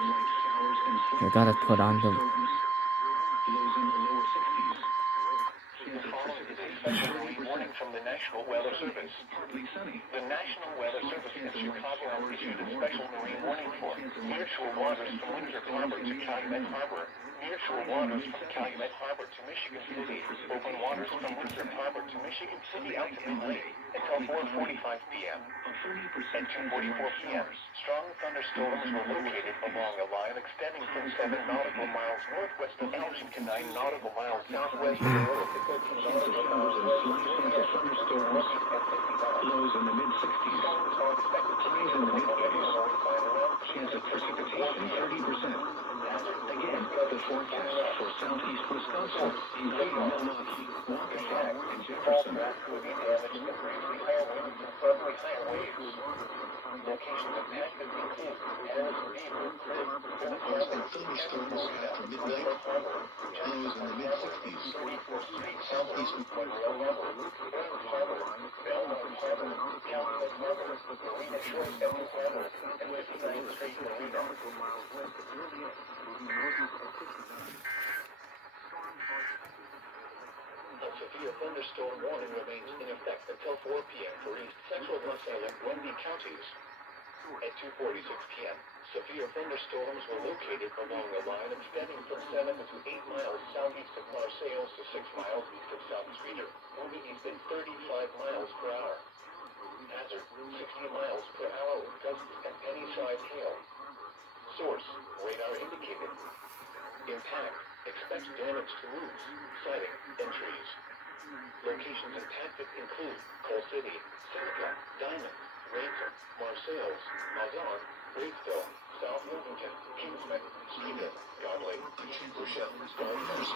We gotta put on the. Special marine warning from the National Weather Service. The National Weather Service in Chicago has issued a special marine warning for nearshore waters from Windsor Harbor to Calumet Harbor, nearshore waters from Calumet Harbor to Michigan City, open waters from Windsor Harbor to Michigan City out to midnight until 4:45 p.m. At 2:44 p.m., strong thunderstorms were located along a line extending from 7 nautical miles northwest of Elgin to 9 nautical miles southwest of North to 13 nautical miles west of Virginia. Thunderstorms, lows in the mid-60s, highs in the mid-80s, chance of precipitation 30%. Again, the forecast for southeast Wisconsin, including Milwaukee, Waukesha, and Jefferson. Locations of Nashville include Harrison Beaver, thunderstorms after midnight, lows in the mid-60s, southeast Monroe, Harbor, Belmont Harbor, Calumet Harbor, Marina Shores at New Harbor, and 59th Street Marina. A severe thunderstorm warning remains in effect until 4 p.m. for East Central Marcel and Grundy counties. At 2:46 p.m., severe thunderstorms were located along a line extending from 7 to 8 miles southeast of Marseilles to 6 miles east of South Streeter, moving east at 35 miles per hour. Hazard, 60 miles per hour with gusts and penny-sized hail. Source, radar indicated. Impact, expect damage to roofs, siding, and trees. Locations impacted include Coal City, Seneca, Diamond, Ransom, Marseilles, Mazon, Batesville, South Wilmington, Kingsman, Streatham, Godley, East Bouchette, Stonehurst,